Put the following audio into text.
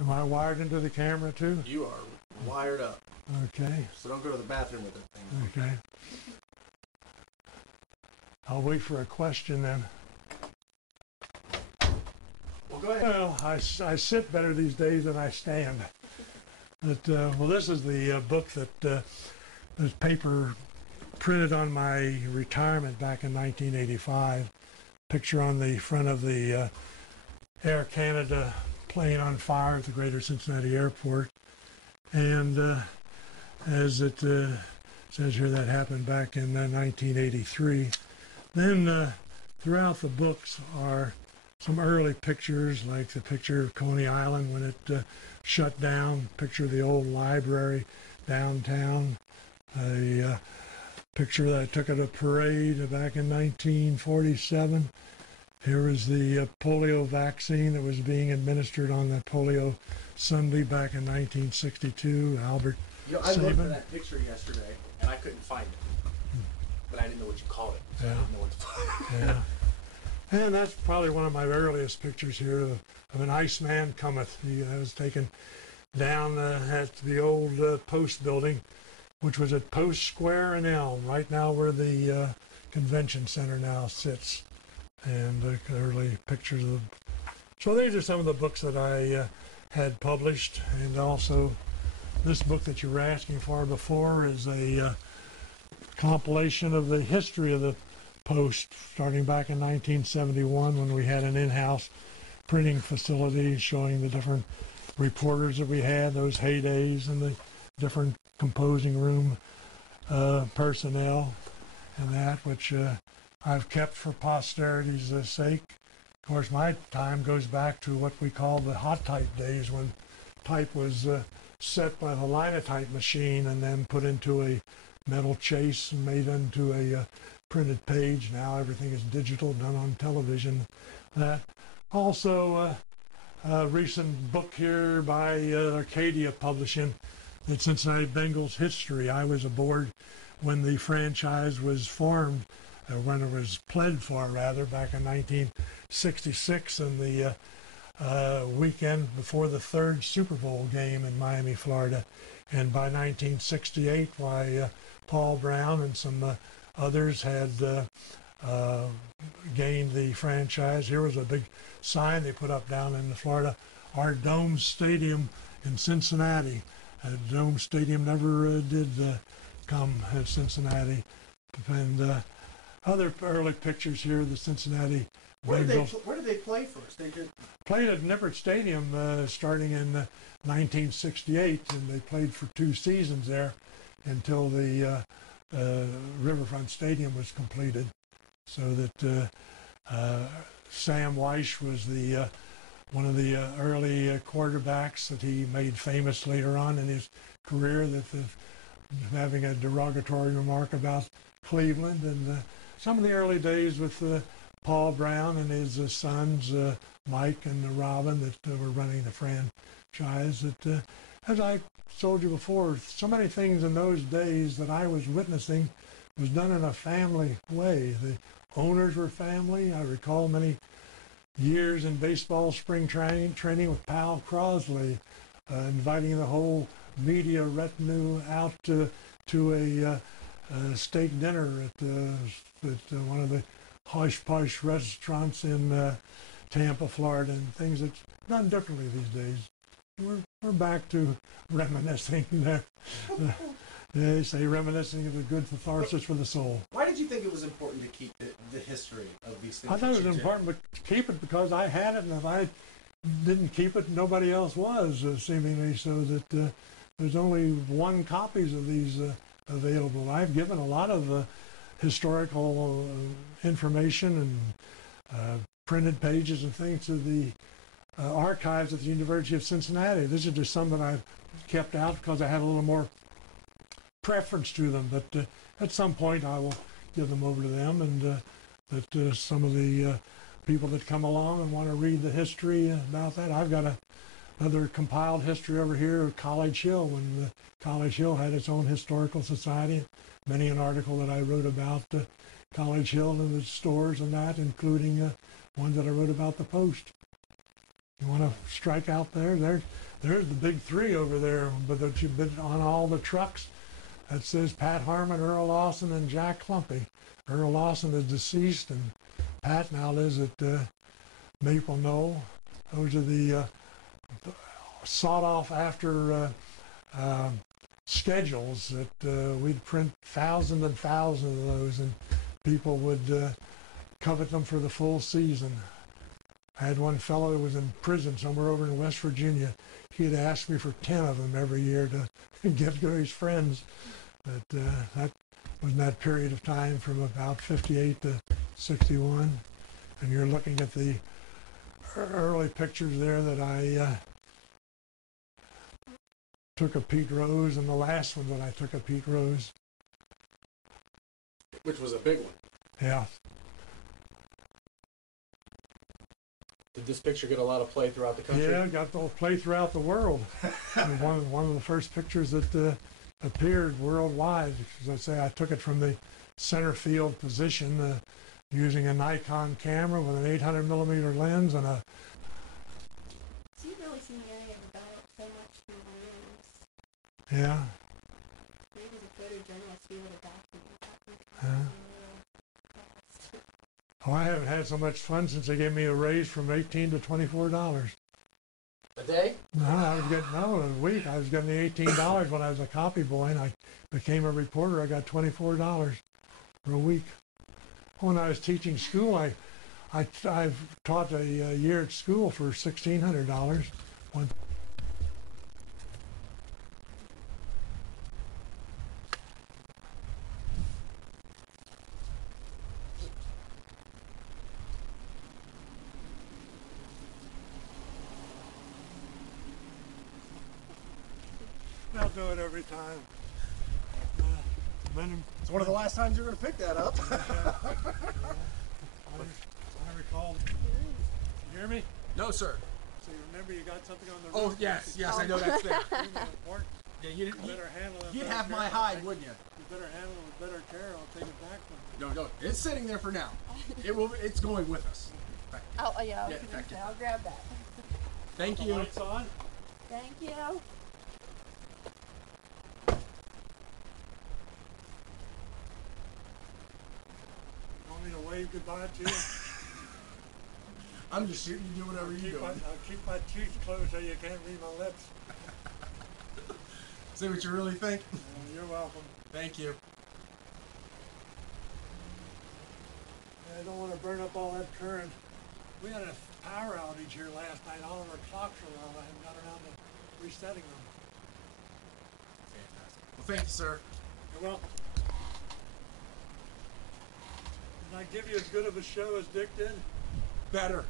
Am I wired into the camera too? You are wired up. Okay. So don't go to the bathroom with that thing. Okay. I'll wait for a question then. Well, go ahead. Well, I sit better these days than I stand. But, well, this is the book that this paper printed on my retirement back in 1985. Picture on the front of the Air Canada plane on fire at the Greater Cincinnati Airport. And as it says here, that happened back in 1983. Then throughout the books are some early pictures, like the picture of Coney Island when it shut down, picture of the old library downtown, a picture that I took at a parade back in 1947. Here is the polio vaccine that was being administered on that polio Sunday back in 1962. Albert I looked for Sabin. that picture yesterday, and I couldn't find it. But I didn't know what you called it, so I didn't know what to find. Yeah. And that's probably one of my earliest pictures here of an Iceman Cometh. That was taken down at the old Post building, which was at Post Square in Elm, right now where the convention center now sits. And early pictures of them. So these are some of the books that I had published, and also this book that you were asking for before is a compilation of the history of the Post, starting back in 1971 when we had an in-house printing facility showing the different reporters that we had, those heydays, and the different composing room personnel and that, which I've kept for posterity's sake. Of course, my time goes back to what we call the hot type days, when type was set by the linotype machine and then put into a metal chase and made into a printed page. Now everything is digital, done on television. That also a recent book here by Arcadia Publishing, the Cincinnati Bengals history. I was aboard when the franchise was formed, when it was pled for, rather, back in 1966, in the weekend before the third Super Bowl game in Miami, Florida. And by 1968, why Paul Brown and some others had gained the franchise. Here was a big sign they put up down in Florida, our Dome Stadium in Cincinnati. Dome Stadium never did come at Cincinnati. And other early pictures here of the Cincinnati Bengals. Where did they play first? They did. Played at Nippert Stadium starting in 1968, and they played for 2 seasons there until the Riverfront Stadium was completed. So that Sam Weish was the one of the early quarterbacks that he made famous later on in his career, that having a derogatory remark about Cleveland, and some of the early days with Paul Brown and his sons, Mike and Robin, that were running the franchise. That, as I told you before, so many things in those days that I was witnessing was done in a family way. The owners were family. I recall many years in baseball spring training with Pal Crosley, inviting the whole media retinue out to a steak dinner at one of the hush-push restaurants in Tampa, Florida, and things that's done differently these days. We're back to reminiscing. They say reminiscing is a good catharsis for the soul. Why did you think it was important to keep the history of these things? I thought it was important to keep it because I had it, and if I didn't keep it, nobody else was, seemingly, so that there's only 1 copies of these available. I've given a lot of historical information and printed pages and things to the archives at the University of Cincinnati. This is just some that I've kept out because I had a little more preference to them, but at some point I will give them over to them, and that some of the people that come along and want to read the history about that. I've got another compiled history over here of College Hill, when College Hill had its own historical society. Many an article that I wrote about College Hill and the stores and that, including one that I wrote about the Post. You want to strike out there? There's the big three over there, but that you've been on all the trucks. That says Pat Harmon, Earl Lawson, and Jack Klumpe. Earl Lawson is deceased, and Pat now lives at Maple Knoll. Those are the sought off after schedules that we'd print thousands and thousands of those, and people would covet them for the full season. I had one fellow that was in prison somewhere over in West Virginia. He'd ask me for 10 of them every year to give to his friends. But that was in that period of time from about 58 to 61. And you're looking at the early pictures there that I took of Pete Rose, and the last one that I took of Pete Rose. Which was a big one. Yeah. Did this picture get a lot of play throughout the country? Yeah, it got to play throughout the world. one of the first pictures that appeared worldwide. As I say, I took it from the center field position using a Nikon camera with an 800 millimeter lens and a. So you really seem to have developed so much from the lens. Yeah. Maybe as a photojournalist, you would have documented that. Yeah. Oh, I haven't had so much fun since they gave me a raise from $18 to $24. A day? No, a week. I was getting the $18 when I was a copy boy, and I became a reporter. I got $24 for a week. When I was teaching school, I've taught a year at school for $1,600. I'll do it every time. It's one of the last times you're going to pick that up. I recall. You hear me? No, sir. So you remember you got something on the Oh, roof? yes, I know that's there. Yeah, You better handle it. you'd with have better my care. hide, wouldn't you? You better handle it with better care. I'll take it back from you. No, it's sitting there for now. It's going with us. Oh, yeah, Yeah, okay, thank you. I'll grab that. Thank The you. lights on? Thank you. Want me to wave goodbye to you? I'm just shooting you, do whatever you do. I'll keep my cheeks closed so you can't read my lips. See what you really think? You're welcome. Thank you. I don't want to burn up all that current. We had a power outage here last night. All of our clocks were on. I haven't got around to resetting them. Fantastic. Well, thank you, sir. You're welcome. Did I give you as good of a show as Dick did? Better.